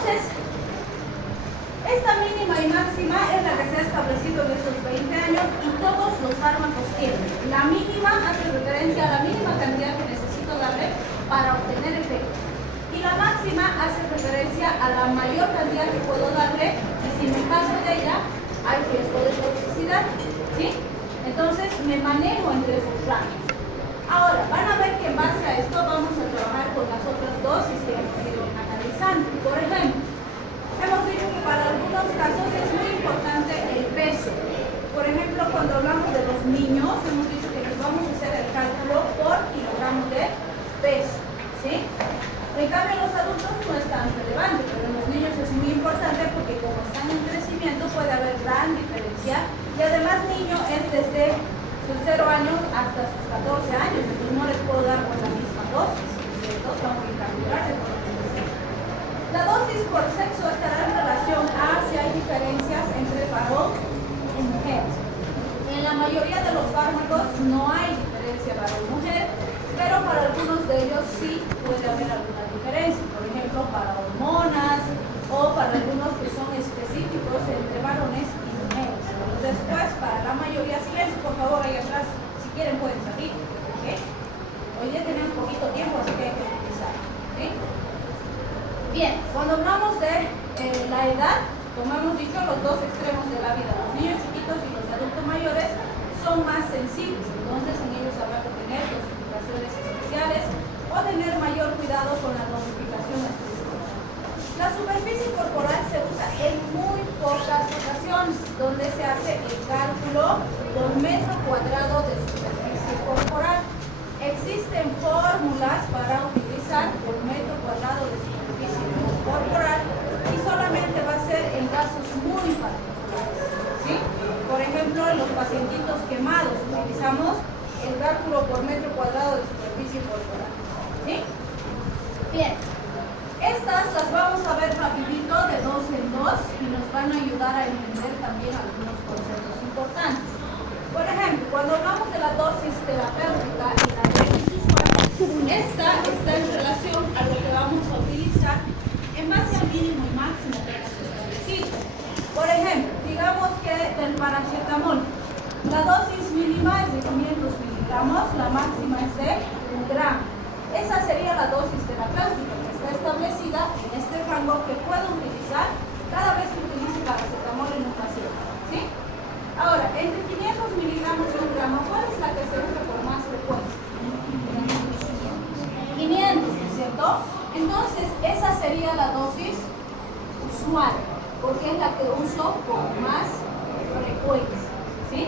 Entonces, esta mínima y máxima es la que se ha establecido en estos 20 años y todos los fármacos tienen. La mínima hace referencia a la mínima cantidad que necesito darle para obtener efecto. Y la máxima hace referencia a la mayor cantidad que puedo darle y si me paso de ella, hay riesgo de toxicidad. ¿Sí? Entonces, me manejo entre esos rangos. Ahora, van a ver que en base a esto vamos a trabajar con las otras dosis que hemos ido analizando. Por ejemplo, hemos dicho que para algunos casos es muy importante el peso. Por ejemplo, cuando hablamos de los niños, hemos dicho que les vamos a hacer el cálculo por kilogramo de peso. ¿Sí? En cambio, en los adultos no es tan relevante, pero en los niños es muy importante porque como están en crecimiento puede haber gran diferencia. Y además, niño es desde sus 0 años hasta sus 14 años, entonces no les puedo dar con la misma dosis, ¿cierto? Estamos en calcular. La dosis por sexo estará en relación a si hay diferencias entre varón y mujer. En la mayoría de los fármacos no hay diferencia varón-mujer, pero para algunos de ellos sí puede haber alguna diferencia. Por ejemplo, para hormonas o para algunos que son específicos entre varones y mujeres. Después, para la mayoría, silencio por favor ahí atrás, si quieren pueden salir. ¿Okay? Hoy día tenemos poquito tiempo, así que hay que utilizar. ¿Sí? Bien, cuando hablamos de la edad, como hemos dicho, los dos extremos de la vida, los niños chiquitos y los adultos mayores, son más sensibles, entonces en ellos habrá que tener dosificaciones especiales o tener mayor cuidado con la dosificación específica. La superficie corporal se usa en muy pocas ocasiones, donde se hace el cálculo por metro cuadrado de superficie corporal. Existen fórmulas para utilizar por metro cuadrado de superficie corporal y solamente va a ser en casos muy particulares. ¿Sí? Por ejemplo, en los pacientitos quemados utilizamos el cálculo por metro cuadrado de superficie corporal. ¿Sí? Bien. Estas las vamos a ver rapidito de 2 en 2 y nos van a ayudar a entender también algunos conceptos importantes. Por ejemplo, cuando hablamos de la dosis terapéutica y la dosis usual, esta está en relación a lo que vamos a utilizar en base al mínimo y máximo que hemos establecido. Por ejemplo, digamos que del paracetamol, la dosis mínima es de 500 miligramos, la máxima es de 1 gramo. Esa sería la dosis terapéutica que está establecida en este rango que puedo utilizar cada vez que utilice paracetamol en un paciente. ¿Sí? Ahora, entre 500 miligramos y 1 gramo, ¿cuál es la que se usa con más frecuencia? 500, ¿cierto? Entonces, esa sería la dosis usual, porque es la que uso con más frecuencia. ¿Sí?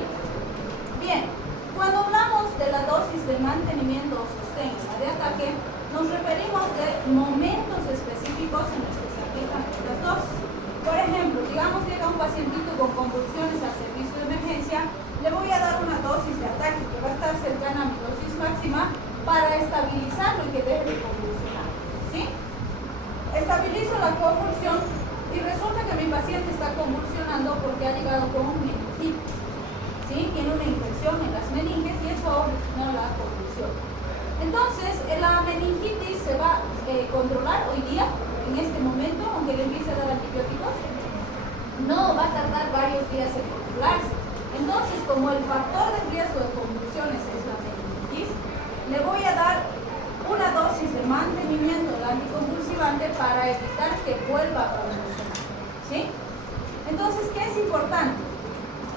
Bien, cuando hablamos de la dosis de mantenimiento o sostén, la de ataque, nos referimos de momentos específicos en los que se aplican estas dosis. Por ejemplo, digamos llega un pacientito con convulsiones al servicio de emergencia, le voy a dar una dosis de ataque que va a estar cercana a mi dosis máxima para estabilizarlo y que deje de convulsionar. ¿Sí? Estabilizo la convulsión y resulta que mi paciente está convulsionando porque ha llegado con un meningitis. ¿Sí? Tiene una infección en las meninges y eso originó la convulsión. Entonces, la meningitis se va a controlar hoy día, en este momento, aunque le empiece a dar antibióticos, no va a tardar varios días en controlarse. Entonces, como el factor de riesgo de convulsiones es la meningitis, le voy a dar una dosis de mantenimiento del anticonvulsivante para evitar que vuelva a convulsionar. ¿Sí? Entonces, ¿qué es importante?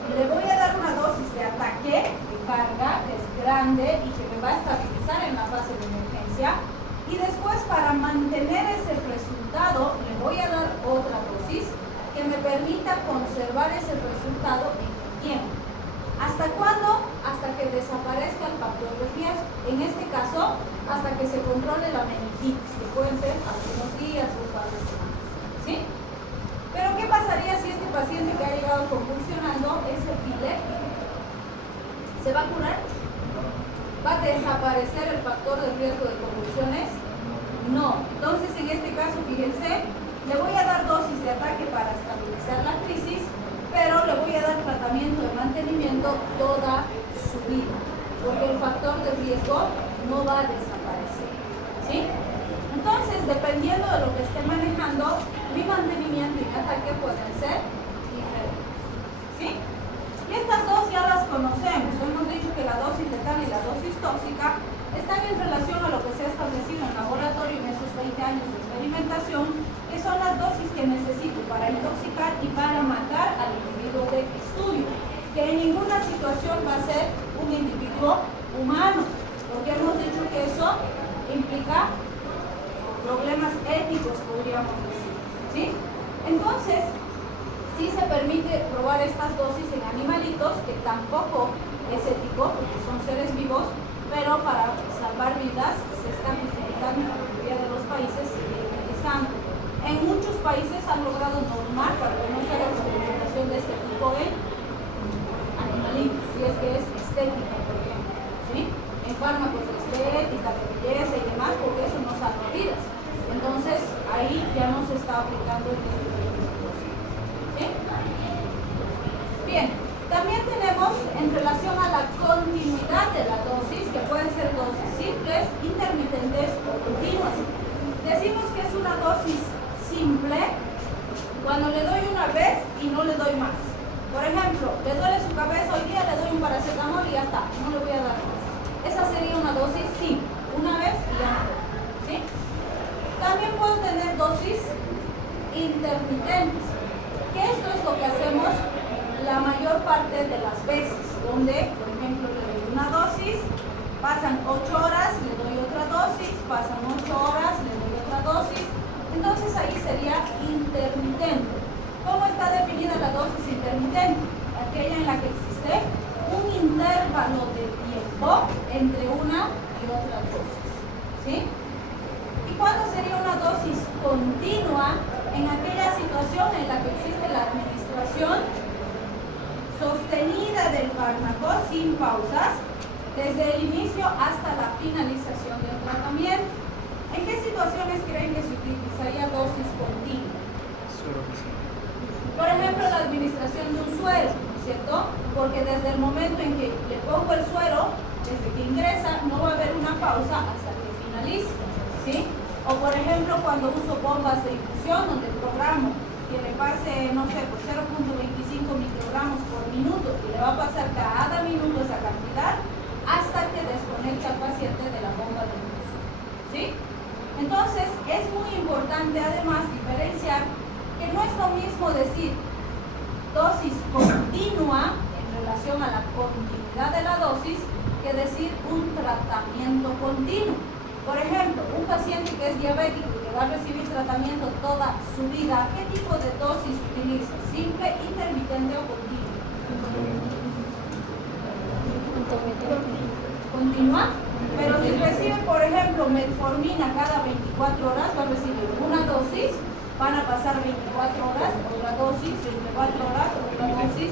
Le voy a dar una dosis de ataque, de carga, que es grande y que me va a estabilizar en la fase de emergencia. Y después, para mantener ese resultado, le voy a dar otra dosis que me permita conservar ese resultado en el tiempo. ¿Hasta cuándo? Hasta que desaparezca el factor de riesgo. En este caso, hasta que se controle la meningitis, que pueden ser algunos días o un par de semanas. ¿Sí? Pero ¿qué pasaría si este paciente que ha llegado convulsionando es epiléptico? ¿Se va a curar? ¿Va a desaparecer el factor de riesgo de convulsiones? No. Entonces, en este caso, fíjense, le voy a dar dosis de ataque para estabilizar la crisis, pero le voy a dar tratamiento de mantenimiento toda su vida, porque el factor de riesgo no va a desaparecer. ¿Sí? Entonces, dependiendo de lo que esté manejando, mi mantenimiento y mi ataque pueden ser diferentes. ¿Sí? Y estas dos ya las conocemos. Hemos dicho que la dosis letal y la dosis tóxica están en relación a lo que se ha establecido en laboratorio en esos 20 años de experimentación, que son las dosis que necesito para intoxicar y para matar al individuo de estudio, que en ninguna situación va a ser un individuo humano, porque hemos dicho que eso implica problemas éticos, podríamos decir, ¿sí? Entonces, sí se permite probar estas dosis en animalitos, que tampoco es ético, porque son seres vivos, pero para salvar vidas se está justificando en la mayoría de los países realizando. En muchos países han logrado normar para que no se haga experimentación de este tipo de animalitos, si es que es estética, por ejemplo, ¿sí? En fármacos de estética, de belleza y demás, porque eso no salva vidas. Entonces, ahí ya no se está aplicando el tipo de situación. ¿Sí? Bien, también tenemos en relación a la continuidad de la dosis, que pueden ser dosis simples, intermitentes o continuas. Decimos que es una dosis simple cuando le doy una vez y no le doy más. Por ejemplo, le duele su cabeza hoy día, le doy un paracetamol y ya está, no le voy a dar más. Esa sería una dosis simple, una vez y ya no. ¿Sí? También puedo tener dosis intermitentes, que esto es lo que hacemos la mayor parte de las veces, donde, por ejemplo, le doy una dosis, pasan 8 horas, le doy otra dosis, pasan 8 horas, le doy otra dosis, entonces ahí sería intermitente. ¿Cómo está definida la dosis intermitente? Aquella en la que existe un intervalo de tiempo entre una y otra dosis, ¿sí? ¿Y cuándo sería una dosis continua? En aquella situación en la que existe la administración sostenida del fármaco sin pausas desde el inicio hasta la finalización del tratamiento. ¿En qué situaciones creen que se utilizaría dosis continua? Por ejemplo, la administración de un suero, ¿cierto? Porque desde el momento en que le pongo el suero, desde que ingresa, no va a haber una pausa hasta que finalice, ¿sí? O por ejemplo, cuando uso bombas de infusión, donde programo que le pase, no sé, por 0.25 microgramos por minuto, y le va a pasar cada minuto esa cantidad hasta que desconecte al paciente de la bomba de infusión, ¿sí? Entonces, es muy importante además diferenciar que no es lo mismo decir dosis continua en relación a la continuidad de la dosis que decir un tratamiento continuo. Por ejemplo, un paciente que es diabético y que va a recibir tratamiento toda su vida, ¿qué tipo de dosis utiliza? ¿Simple, intermitente o continua? Continua. Pero si recibe, por ejemplo, metformina cada 24 horas, va a recibir una dosis, van a pasar 24 horas, otra dosis, 24 horas, otra dosis,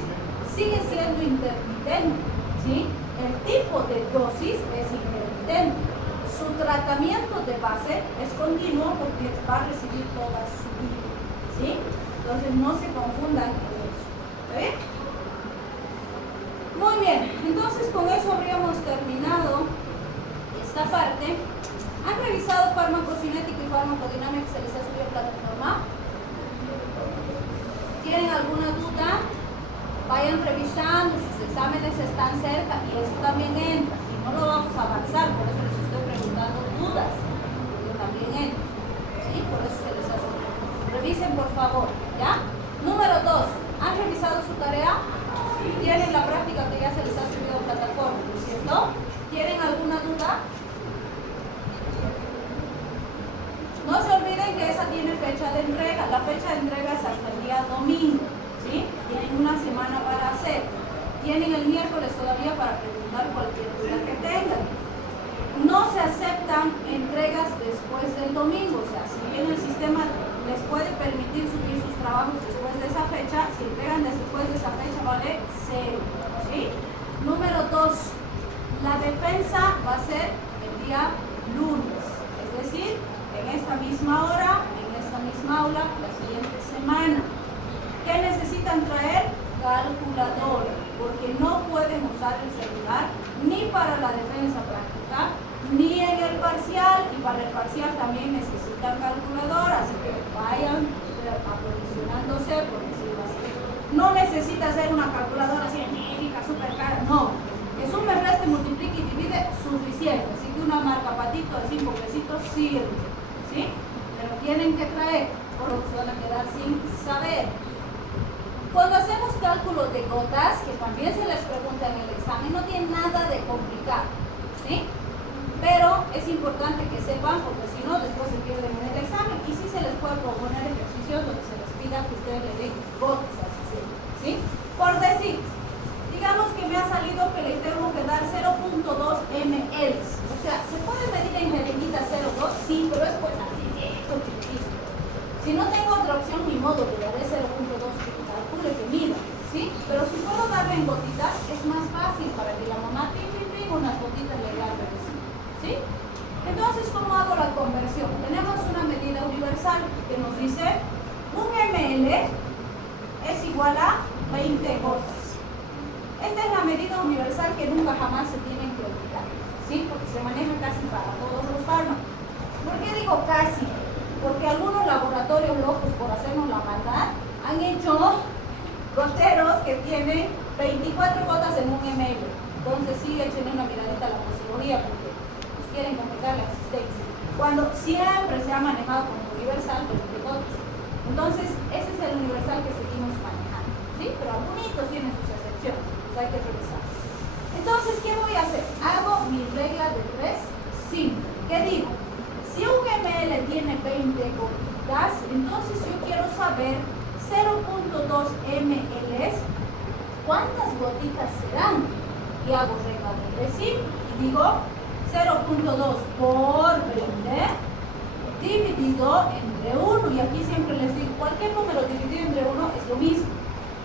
sigue siendo intermitente, ¿sí? El tipo de dosis es intermitente. Su tratamiento de base es continuo porque va a recibir toda su vida, ¿sí? Entonces no se confundan con eso, ¿está bien? Muy bien, entonces con eso habríamos terminado esta parte. ¿Han revisado farmacocinética y farmacodinámica? ¿Se les ha subido plataforma? ¿Tienen alguna duda? Vayan revisando, sus exámenes están cerca y eso también entra. Y no lo vamos a avanzar, por eso les estoy preguntando dudas. Pero también entra, ¿sí? Por eso se les ha subido. Revisen por favor, ¿ya? Número 2, ¿han revisado su tarea? Tienen la práctica que ya se les ha subido a plataforma, ¿no es cierto? ¿Tienen alguna duda? No se olviden que esa tiene fecha de entrega. La fecha de entrega es hasta el día domingo, ¿sí? Tienen una semana para hacer. Tienen el miércoles todavía para preguntar cualquier duda que tengan. No se aceptan entregas después del domingo. O sea, si bien el sistema les puede permitir subir sus trabajos después de esa fecha, si entregan después de esa fecha vale 0, ¿sí? Número 2, la defensa va a ser el día lunes, es decir, en esta misma hora, en esta misma aula, la siguiente semana. ¿Qué necesitan traer? Calculadora, porque no pueden usar el celular ni para la defensa práctica, ni en el parcial, y para el parcial también necesitan calculadora, así que vayan necesita hacer una calculadora científica súper cara, no. Que sume, reste, multiplique y divide suficiente. Así que una marca patito de 5 pesitos sirve, ¿sí? Pero tienen que traer, por lo que se van a quedar sin saber. Cuando hacemos cálculos de gotas, que también se les pregunta en el examen, no tiene nada de complicado, ¿sí? Pero es importante que sepan, porque si no, después se pierden en el examen. Y sí se les puede proponer ejercicios donde se les pida que ustedes le den gotas al sistema, ¿sí? Por decir, digamos que me ha salido que le tengo que dar 0.2 ml. O sea, ¿se puede medir en jeringuita 0.2? Sí, pero es pues así, chiquitito. Si no tengo otra opción, ni modo, le daré 0.2 que calcule que mida, ¿sí? Pero si puedo darle en gotitas, es más fácil para que la mamá, unas gotitas le agarre, ¿sí? Entonces, ¿cómo hago la conversión? Tenemos una medida universal que nos dice 1 ml es igual a 20 gotas. Esta es la medida universal que nunca jamás se tienen que olvidar, ¿sí? Porque se maneja casi para todos los fármacos. ¿Por qué digo casi? Porque algunos laboratorios locos, por hacernos la maldad, han hecho goteros que tienen 24 gotas en 1 ml. Entonces sí, échenle una miradita a la posología porque pues, quieren completar la existencia. Cuando siempre se ha manejado como universal, 20 gotas. Entonces, ese es el universal que seguimos manejando, ¿sí? Pero algunos tienen sus excepciones. Hay que revisar. Entonces, ¿qué voy a hacer? Hago mi regla de 3 simple. ¿Qué digo? Si 1 ml tiene 20 gotitas, entonces yo quiero saber 0.2 ml, ¿cuántas gotitas serán? Y hago regla de 3 simple. Y digo 0.2 por 20 dividido entre 1. Y aquí siempre les digo, cualquier número dividido entre 1 es lo mismo.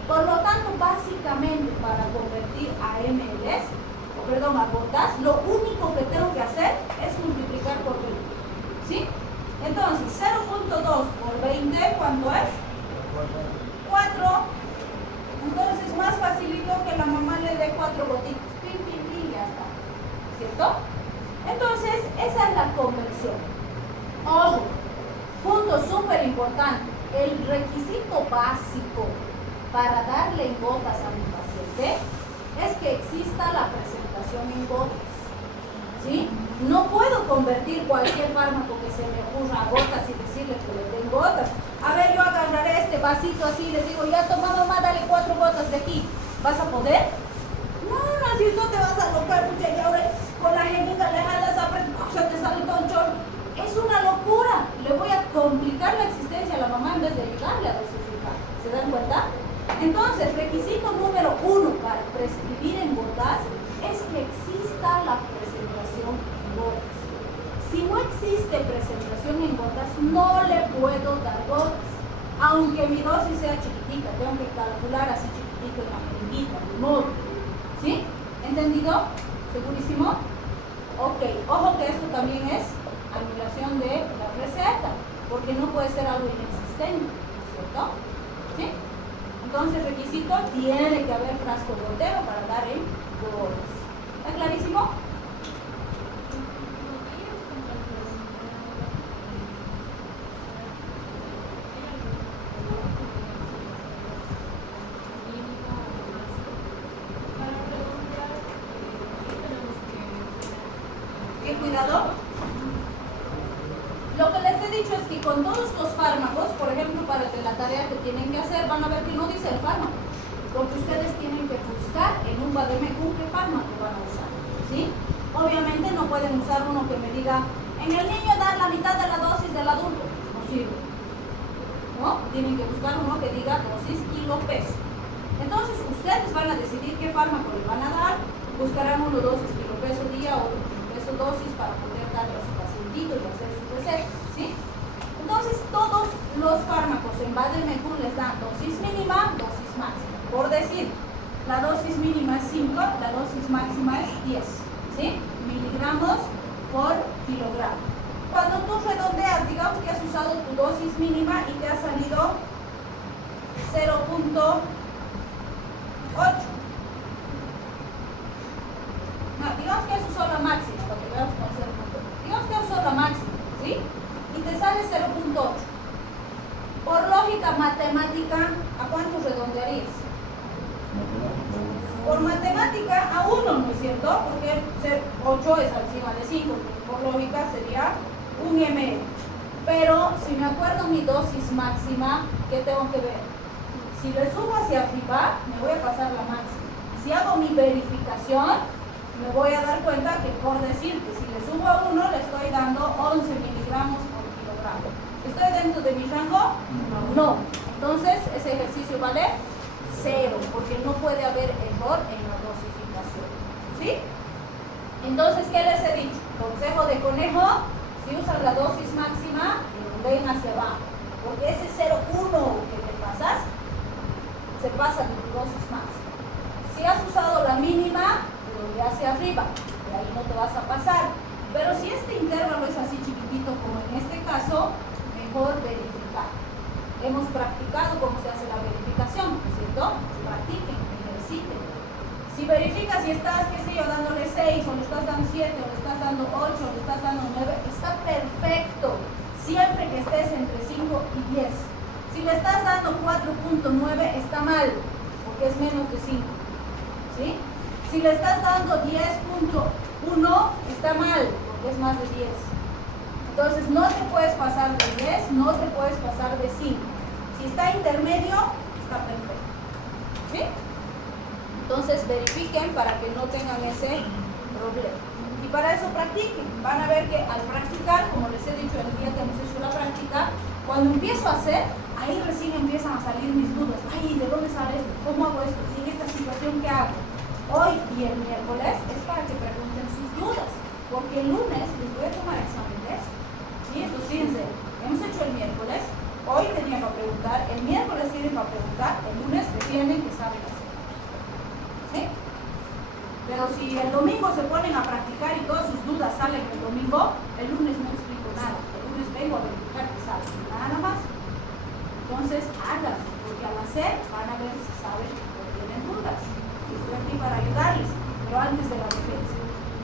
Por lo tanto, básicamente para convertir a ml, a gotas, lo único que tengo que hacer es multiplicar por 20, ¿sí? Entonces, 0.2 por 20, ¿cuánto es? 4. Entonces, más facilito que la mamá le dé 4 gotitas. Pim, pim, pim, ya está. ¿Cierto? Entonces, esa es la conversión. Ojo, punto súper importante. El requisito básico para darle en gotas a mi paciente es que exista la presentación en gotas, ¿sí? No puedo convertir cualquier fármaco que se me ocurra a gotas y decirle que le den gotas. A ver, yo agarraré este vasito así y les digo, ya toma mamá, dale 4 gotas de aquí. ¿Vas a poder? No, si no te vas a alocar, mucha, y ahora con la jeringa le jalas, se te sale todo el chorro. Es una locura. Le voy a complicar la existencia a la mamá en vez de ayudarle a dosificar. ¿Se dan cuenta? Entonces, requisito número 1 para prescribir en gotas es que exista la presentación en gotas. Si no existe presentación en gotas, no le puedo dar gotas. Aunque mi dosis sea chiquitita, tengo que calcular así chiquitito en la jeringuita, de modo. ¿Sí? ¿Entendido? ¿Segurísimo? Ok, ojo que esto también es anulación de la receta, porque no puede ser algo inexistente, ¿cierto? ¿Sí? Entonces, requisito, tiene que haber frasco gotero para dar en gotas. ¿Está clarísimo? ¿Qué cuidado? Lo que les he dicho es que con todos los fármacos, por ejemplo, para la tarea que tienen que hacer, van a ver que no dice el fármaco. Porque ustedes tienen que buscar en un vademecum qué fármaco van a usar, ¿sí? Obviamente no pueden usar uno que me diga, en el niño dan la mitad de la dosis del adulto. No sirve, ¿no? Tienen que buscar uno que diga dosis kilo peso. Entonces, ustedes van a decidir qué fármaco les van a dar. Buscarán uno dosis kilo peso día, otro peso dosis para poder darle a su pacientito y hacer su receta, ¿sí? Entonces, todos los fármacos en vademecum les dan dosis mínima, dosis máxima. Por decir, la dosis mínima es 5, la dosis máxima es 10, ¿sí? Miligramos por kilogramo. Cuando tú redondeas, digamos que has usado tu dosis mínima y te ha salido 0.8. No, digamos que has usado la máxima, para que veamos con 0.8. Digamos que has usado la máxima, ¿sí? Y te sale 0.8. Por lógica matemática, ¿a cuánto redondearías? Por matemática a 1, ¿no es cierto? Porque 8 es encima de 5, pues por lógica sería un ml. Pero si me acuerdo mi dosis máxima, ¿qué tengo que ver? Si le subo hacia arriba, me voy a pasar la máxima. Si hago mi verificación, me voy a dar cuenta que, por decir que si le subo a 1, le estoy dando 11 miligramos por kilogramo. ¿Estoy dentro de mi rango? No. Entonces, ese ejercicio vale 0, porque no puede haber error en la dosificación. ¿Sí? Entonces, ¿qué les he dicho? Consejo de conejo, si usas la dosis máxima, ven hacia abajo. Porque ese 0,1 que te pasas, se pasa de tu dosis máxima. Si has usado la mínima, ve hacia arriba, de ahí no te vas a pasar. Pero si este intervalo es así chiquitito como en este caso, mejor verificar. Hemos practicado cómo se hace la verificación, ¿no es cierto? Practiquen, ejerciten. Si verificas y estás, qué sé yo, dándole 6, o le estás dando 7, o le estás dando 8, o le estás dando 9, está perfecto. Siempre que estés entre 5 y 10. Si le estás dando 4.9, está mal, porque es menos de 5. ¿Sí? Si le estás dando 10.1, está mal, porque es más de 10. Entonces no te puedes pasar de 10, no te puedes pasar de 5. Si está intermedio, está perfecto. ¿Sí? Entonces verifiquen para que no tengan ese problema. Y para eso practiquen. Van a ver que al practicar, como les he dicho el día que hemos hecho la práctica, cuando empiezo a hacer, ahí recién empiezan a salir mis dudas. Ay, ¿de dónde sale esto? ¿Cómo hago esto? ¿Y en esta situación qué hago? Hoy y el miércoles es para que pregunten sus dudas, porque el lunes les voy a tomar examen de eso. ¿Sí? Entonces fíjense, hemos hecho el miércoles, hoy tenían para preguntar, el miércoles tienen para preguntar, el lunes defienden que saben hacer. ¿Sí? Pero si el domingo se ponen a practicar y todas sus dudas salen el domingo, el lunes no explico nada. El lunes vengo a verificar que saben, nada más. Entonces háganlo, porque al hacer van a ver si saben o tienen dudas. Y estoy aquí para ayudarles, pero antes de la defensa.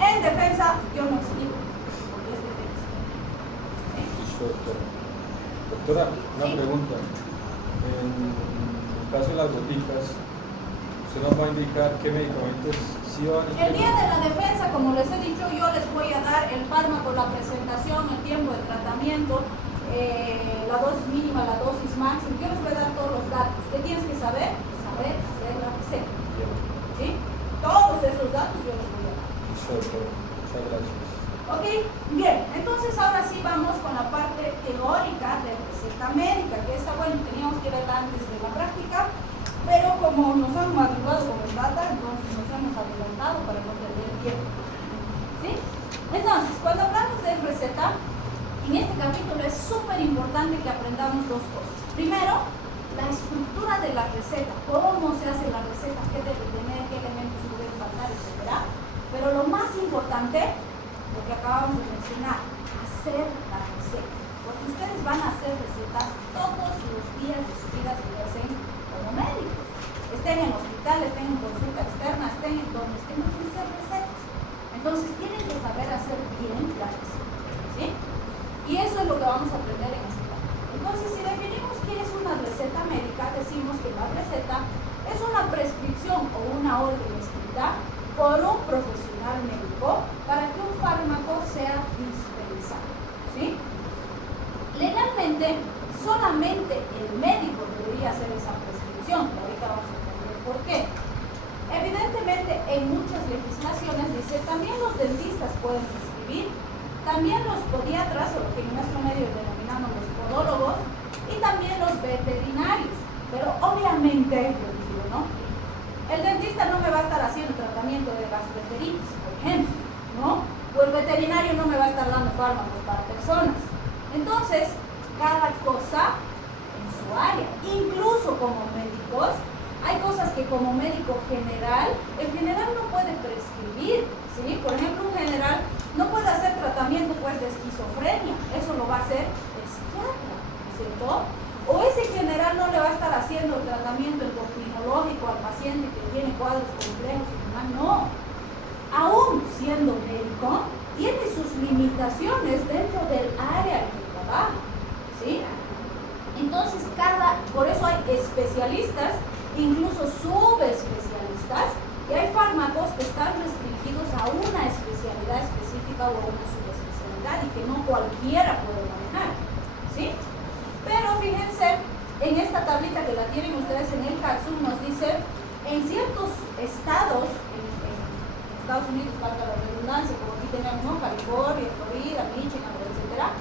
En defensa yo no explico, porque es defensa. ¿Sí? Doctora, una pregunta. En el caso de las gotitas, ¿usted nos va a indicar qué medicamentos sí van a El día de la defensa, como les he dicho, yo les voy a dar el fármaco, la presentación, el tiempo de tratamiento, la dosis mínima, la dosis máxima. Yo les voy a dar todos los datos. ¿Qué tienes que saber? Saber hacer la receta. ¿Sí? Todos esos datos yo les voy a dar. Muchas gracias. Ok, bien, entonces ahora sí vamos con la parte teórica de receta médica, que está bueno, teníamos que verla antes de la práctica, pero como nos han madrugado con el data, entonces nos hemos adelantado para no perder tiempo. ¿Sí? Entonces, cuando hablamos de receta, en este capítulo es súper importante que aprendamos dos cosas. Primero, la estructura de la receta, cómo se hace la receta, qué debe tener, qué elementos deben faltar, etc. Pero lo más importante, lo que acabamos de mencionar, hacer la receta. Porque ustedes van a hacer recetas todos los días de su vida si lo hacen como médicos. Estén en hospital, estén en consulta externa, estén en donde estén, tienen que hacer recetas. Entonces tienen que saber hacer bien la receta. ¿Sí? Y eso es lo que vamos a aprender en este caso. Entonces, si definimos qué es una receta médica, decimos que la receta es una prescripción o una orden escrita por un profesional médico para que un fármaco sea dispensado. ¿Sí? Legalmente, solamente el médico debería hacer esa prescripción. Y ahorita vamos a entender por qué. Evidentemente, en muchas legislaciones dice también los dentistas pueden prescribir, también los podiatras, o lo que en nuestro medio denominamos los podólogos, y también los veterinarios. Pero obviamente, yo digo, ¿no? El dentista no me va a estar haciendo tratamiento de gastroenteritis, por ejemplo, ¿no? O el veterinario no me va a estar dando fármacos para personas. Entonces, cada cosa en su área. Incluso como médicos, hay cosas que como médico general, el general no puede prescribir, ¿sí? Por ejemplo, un general no puede hacer tratamiento pues de esquizofrenia, eso lo va a hacer el psiquiatra, ¿cierto? O ese general no le va a estar haciendo el tratamiento endocrinológico al paciente que tiene cuadros complejos y demás, no. Aún siendo médico, tiene sus limitaciones dentro del área en que trabaja, ¿sí? Entonces, por eso hay especialistas, incluso subespecialistas, Y hay fármacos que están restringidos a una especialidad específica o a una subespecialidad y que no cualquiera puede manejar, ¿sí? Pero fíjense, en esta tablita que la tienen ustedes en el cápsul nos dice, en ciertos estados, en Estados Unidos, valga la redundancia, como aquí tenemos, ¿no? California, Florida, Michigan, etc.,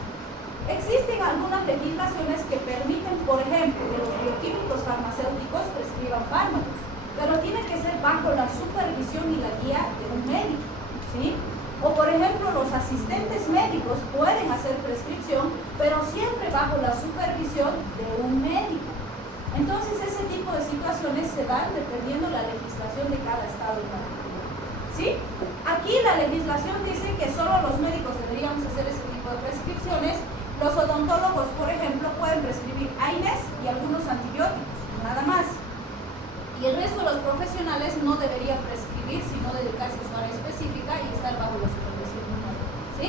existen algunas legislaciones que permiten, por ejemplo, que los bioquímicos farmacéuticos prescriban fármacos, pero tiene que ser bajo la supervisión y la guía de un médico, ¿sí? O por ejemplo, los asistentes médicos pueden hacer prescripción, pero siempre bajo la supervisión de un médico. Entonces, ese tipo de situaciones se dan dependiendo de la legislación de cada estado y particular, ¿sí? Aquí la legislación dice que solo los médicos deberíamos hacer ese tipo de prescripciones. Los odontólogos, por ejemplo, pueden prescribir AINES y algunos antibióticos, nada más. Y el resto de los profesionales no deberían prescribir, sino dedicarse a su área específica y estar bajo la supervisión de un médico, ¿sí?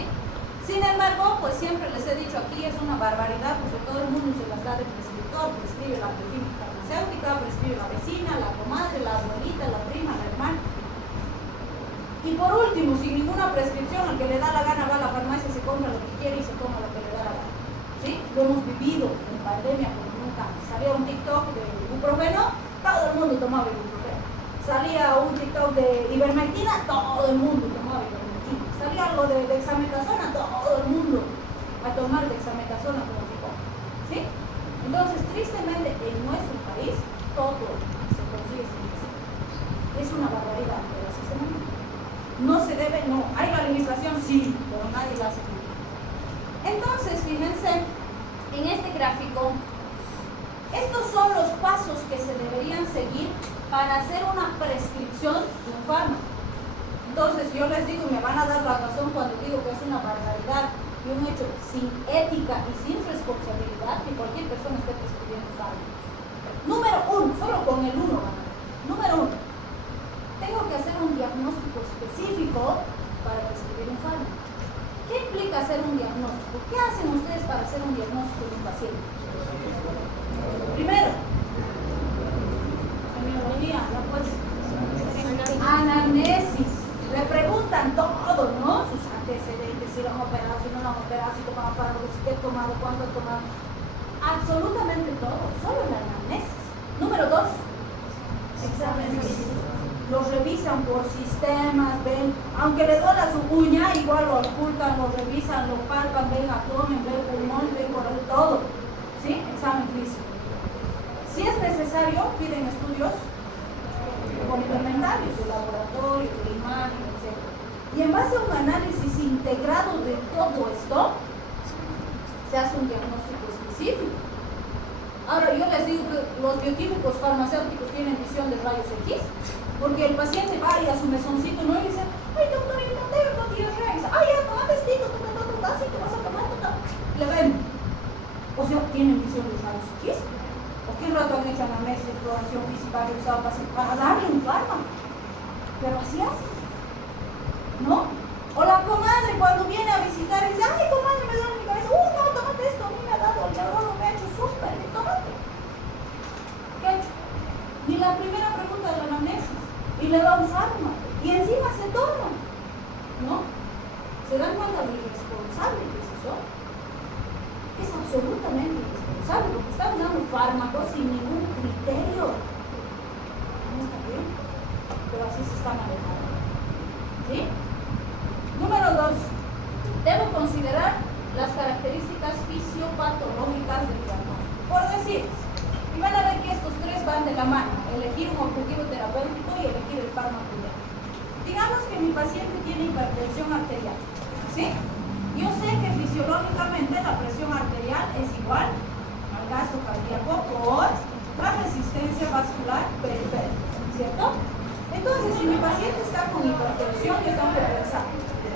Sin embargo, pues siempre les he dicho aquí, es una barbaridad, porque todo el mundo se las da de prescriptor, prescribe la bioquímica farmacéutica, prescribe la vecina, la comadre, la abuelita, la prima, la hermana. Y por último, sin ninguna prescripción, al que le da la gana va a la farmacia, se compra lo que quiere y se toma lo que le da la gana, ¿sí? Lo hemos vivido en pandemia como nunca. Salía un TikTok de ibuprofeno, todo el mundo tomaba ibuprofeno. Salía un TikTok de ivermectina, todo el mundo tomaba ivermectina. Salía algo de dexametasona, todo el mundo a tomar dexametasona como tipo, ¿sí? Entonces, tristemente, en nuestro país, todo se consigue sin receta. Es una barbaridad, pero así se maneja. No se debe, no. ¿Hay la legislación? Sí, pero nadie la hace cumplir. Entonces, fíjense, en este gráfico, estos son los pasos que se deberían seguir para hacer una prescripción de un fármaco. Entonces, yo les digo, y me van a dar la razón cuando digo que es una barbaridad y un hecho sin ética y sin responsabilidad que cualquier persona esté prescribiendo fármacos. Número uno, solo con el uno van a ver. Número uno, tengo que hacer un diagnóstico específico para prescribir un fármaco. ¿Qué implica hacer un diagnóstico? ¿Qué hacen ustedes para hacer un diagnóstico de un paciente? Primero, terminología, ya pues, anamnesis. Le preguntan todo, ¿no? Sus antecedentes, si lo han operado, si no lo han operado, si toman fármacos, si qué han tomado, cuánto han tomado. Absolutamente todo, solo la anamnesis. Número dos, exámenes. Los revisan por sistemas, ven, aunque le duela su uña, igual lo ocultan, lo revisan, lo palpan, ven abdomen, ven pulmón, ven corazón, todo, ¿sí? Examen físico. Si es necesario, piden estudios complementarios de laboratorio, de imagen, etc. Y en base a un análisis integrado de todo esto, se hace un diagnóstico específico. Ahora, yo les digo que los bioquímicos farmacéuticos tienen visión de rayos X, porque el paciente va y a su mesoncito, ¿no? Y dice, ay, doctor, yo no tengo diarrea. Y dice, ay, ya, tomate esto, así te vas a tomar, le ven. O sea, tienen visión de rayos X. ¿O qué rato han hecho anamnesis, exploración física, revisado paciente para darle un fármaco? Pero así hacen, ¿no? O la comadre cuando viene a visitar y dice, ay, comadre, me duele mi cabeza. No, tómate esto, a mí me ha dado, el neurólogo me ha hecho súper, tómate. ¿Qué ha hecho? Ni la primera pregunta de la anamnesis. Y le da un fármaco. Y encima se toma, ¿no? ¿Se dan cuenta de lo irresponsable que es eso? Es absolutamente irresponsable, porque estamos dando fármacos sin ningún criterio. No está bien, pero así se está manejando, ¿sí? Número dos, debo considerar las características fisiopatológicas del diagnóstico. Por decir, y van a ver que estos tres van de la mano, elegir un objetivo terapéutico y elegir el fármaco ideal. Digamos que mi paciente tiene hipertensión arterial, ¿sí? Yo sé que fisiológicamente la presión arterial es igual al gasto cardíaco por la resistencia vascular periférica, ¿cierto? Entonces, si mi paciente está con hipertensión, yo tengo que pensar,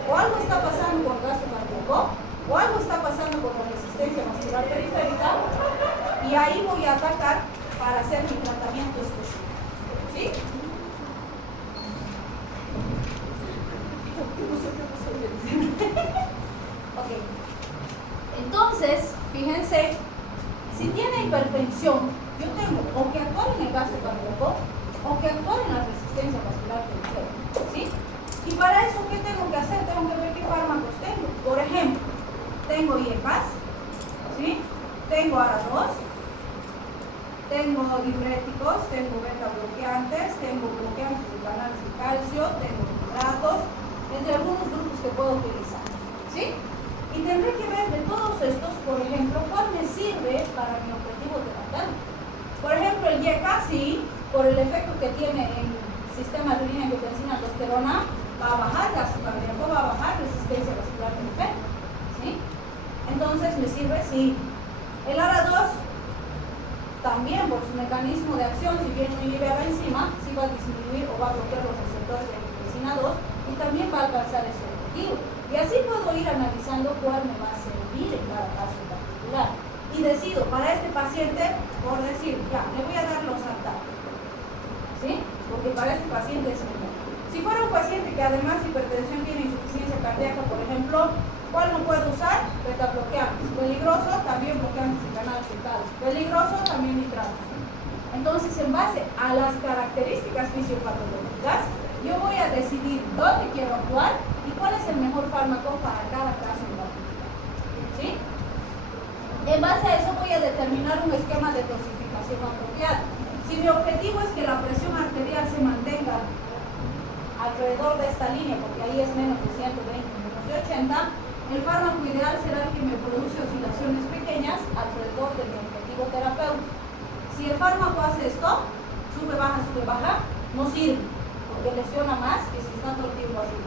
o algo está pasando con gasto cardíaco, o algo está pasando con la resistencia vascular periférica, y ahí voy a atacar para hacer mi tratamiento específico, ¿sí? Ok. Entonces, fíjense, si tiene hipertensión, yo tengo o que actuar en el gasto cardíaco o que actuar en la resistencia resistencia vascular periférica, ¿sí? Y para eso, ¿qué tengo que hacer? Tengo que ver qué fármacos tengo. Por ejemplo, tengo IEPAS, ¿sí? Tengo ARA2, tengo diuréticos, tengo beta bloqueantes, tengo bloqueantes de canales de calcio, tengo nitratos, entre algunos grupos que puedo utilizar, ¿sí? Y tendré que ver de todos estos, por ejemplo, cuál me sirve para mi objetivo terapéutico. Por ejemplo, el YECA, sí, por el efecto que tiene en el sistema de angiotensina-aldosterona, va a bajar gasto cardíaco, va a bajar resistencia vascular periférica, ¿sí? Entonces, ¿me sirve? Sí. El ARA2 también por su mecanismo de acción, si bien no inhibe a la enzima, sí va a disminuir o va a bloquear los receptores de angiotensina 2 y también va a alcanzar ese objetivo. Y así puedo ir analizando cuál me va a servir en cada caso en particular. Y decido, para este paciente, por decir, ya, le voy a dar los losartán, ¿sí? Porque para este paciente es mejor. Si fuera un paciente que además de hipertensión tiene insuficiencia cardíaca, por ejemplo, ¿cuál no puedo usar? Beta bloqueantes. Peligroso, también bloqueantes de canal de calcio. Peligroso, también nitratos. Entonces, en base a las características fisiopatológicas, yo voy a decidir dónde quiero actuar y cuál es el mejor fármaco para cada caso en particular, ¿sí? En base a eso voy a determinar un esquema de dosificación apropiado. Si mi objetivo es que la presión arterial se mantenga alrededor de esta línea, porque ahí es menos de 120, menos de 80, el fármaco ideal será el que me produce oscilaciones pequeñas alrededor de mi objetivo terapéutico. Si el fármaco hace esto, sube, baja, no sirve, porque lesiona más que si está todo el tiempo arriba.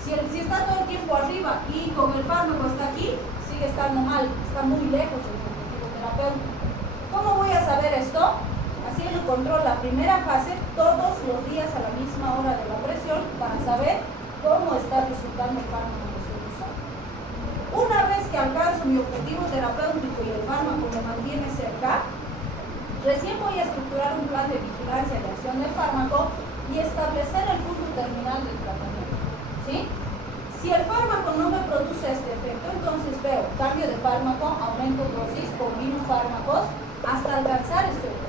Si está todo el tiempo arriba y con el fármaco está aquí, sigue estando mal, está muy lejos del objetivo terapéutico. ¿Cómo voy a saber esto? Haciendo control la primera fase todos los días a la misma hora de la presión para saber cómo está resultando el fármaco que estoy usando. Una vez que alcanzo mi objetivo terapéutico y el fármaco me mantiene cerca, recién voy a estructurar un plan de vigilancia de acción del fármaco y establecer el punto terminal del tratamiento, ¿sí? Si el fármaco no me produce este efecto, entonces veo cambio de fármaco, aumento dosis, combino fármacos hasta alcanzar este objetivo.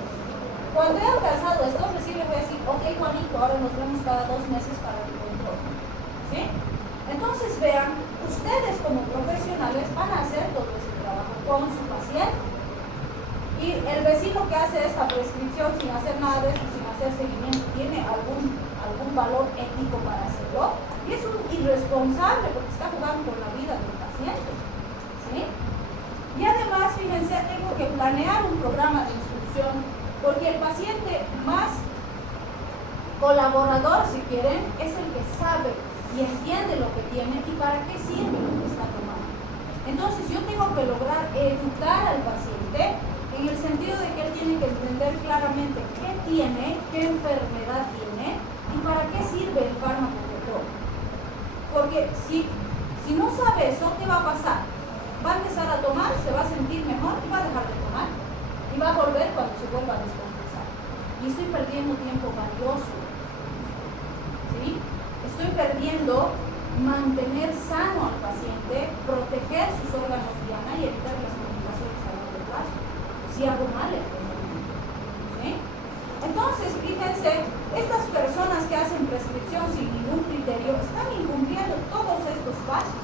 Cuando he alcanzado esto, recién le voy a decir, ok Juanito, ahora nos vemos cada 2 meses para el control, ¿sí? Entonces vean, ustedes como profesionales van a hacer todo ese trabajo con su paciente. Y el vecino que hace esta prescripción sin hacer nada de esto, sin hacer seguimiento, ¿tiene algún valor ético para hacerlo? Y es un irresponsable porque está jugando con la vida del paciente, ¿sí? Y además, fíjense, tengo que planear un programa de instrucción porque el paciente más colaborador, si quieren, es el que sabe y entiende lo que tiene y para qué sirve lo que está tomando. Entonces yo tengo que lograr educar al paciente en el sentido de que él tiene que entender claramente qué tiene, qué enfermedad tiene y para qué sirve el fármaco que toma. Porque si no sabe eso, ¿qué va a pasar? Va a empezar a tomar, se va a sentir mejor y va a dejar de tomar. Y va a volver cuando se vuelva a descompensar. Y estoy perdiendo tiempo valioso, ¿sí? Estoy perdiendo mantener sano al paciente, proteger sus órganos diana y evitar las complicaciones a largo plazo. Si hago mal el procedimiento, ¿sí? Entonces, fíjense, estas personas que hacen prescripción sin ningún criterio están incumpliendo todos estos pasos.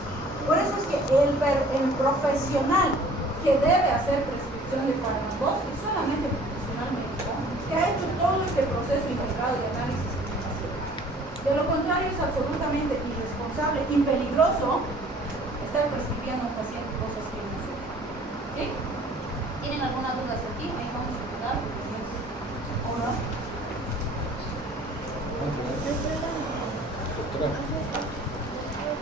Por eso es que el profesional que debe hacer prescripción de fármacos es solamente el profesional médico que ha hecho todo este proceso integrado de análisis y aplicación. De lo contrario, es absolutamente irresponsable y peligroso estar prescribiendo a un paciente cosas que no son. ¿Sí? ¿Tienen alguna duda hasta aquí? Ahí vamos a quedar. ¿O no? Doctora.